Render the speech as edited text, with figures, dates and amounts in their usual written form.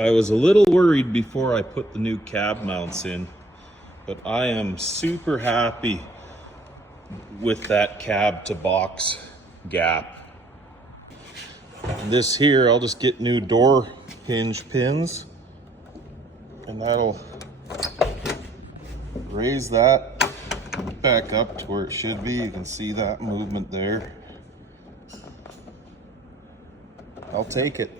I was a little worried before I put the new cab mounts in, but I am super happy with that cab to box gap. And this here, I'll just get new door hinge pins, and that'll raise that back up to where it should be. You can see that movement there. I'll take it.